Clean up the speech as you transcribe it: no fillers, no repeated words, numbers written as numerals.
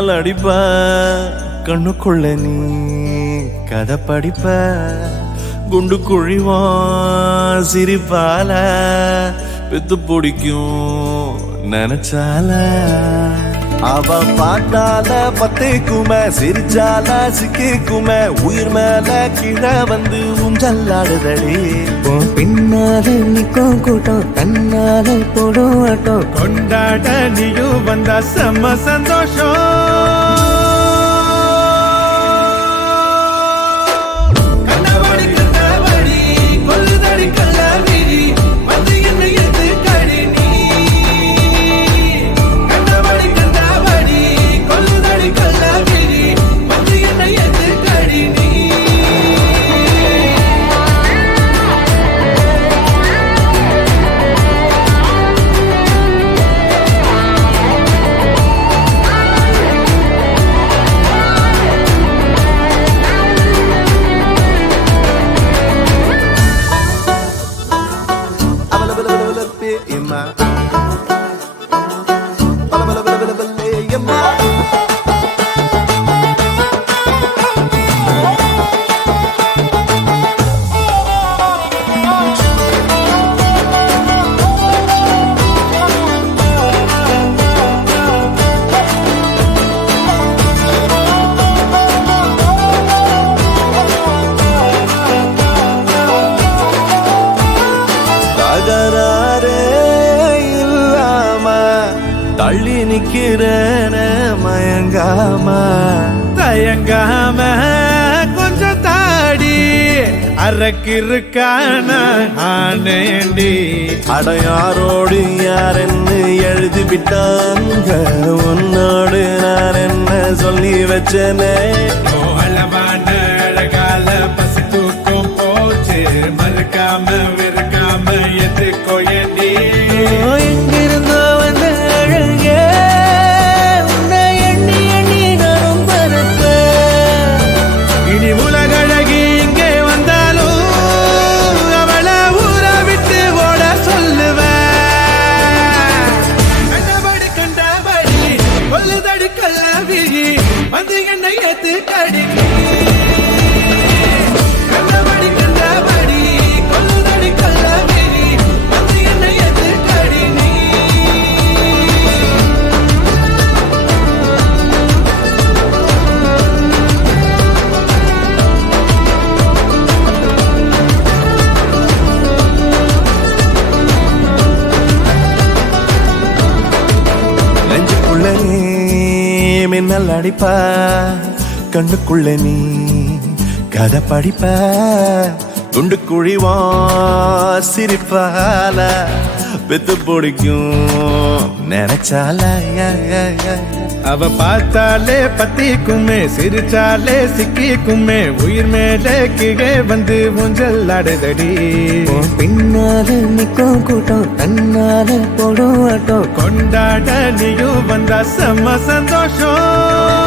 மின்னல் அடிப்ப கண்ணுக்குள்ள நீ கதை படிப்ப குண்டு குழிவான் சிரிப்பால பெத்து பிடிக்கும் நினைச்சால அவ பார்த்தால பத்தைக்குமே சிரிச்சால சிக்கிக்குமே உயிர் மேல கீழே வந்து ஊஞ்சல்லாடுதடி பின்னால நிக்கும் கூட்டம் தன்னால போடும் ஆட்டம் கொண்டாட நீயும் வந்தா செம்ம சந்தோஷம். தள்ளி நிக்கிறேன மயங்காம தயங்காம கொஞ்சம் தாடி அரக்கிருக்கான ஆனேண்டி அடையாரோடு யாரென்னு எழுதி விட்டாங்க உன்னோடு நான் என்ன சொல்லி வச்சனே அளவான அழகால பசி தூக்கம் போச்சு மறுக்காம வெறுக்காம எதுக்கோ ஏண்டி எங்கிருந்தோ வந்த அழகே உன்னை எண்ணி எண்ணி நானும் பறப்பேன். இனி உலகழகி இங்கே வந்தாலும் அவளை ஊரை விட்டு ஓட சொல்லுவேன். கண்டபடி கொல்லுதடி கல்லாவிழி வந்து என்னை ஏத்து கடி மின்னல் அடிப்ப கண்ணுக்குள்ள நீ கதை படிப்ப குண்டு குழிவா சிரிப்பால பெத்து பிடிக்கும் நினைச்சால அவ பார்த்தாலே பத்திக்குமே சிரிச்சாலே சிக்கிக்குமே உயிர் மேலே கீழே வந்து ஊஞ்சல் ஆடுதடி பின்னால நிக்கும் கூட்டம் தன்னால போடும் ஆட்டம் கொண்டாட நீயும் வந்தா செம்ம சந்தோஷம்.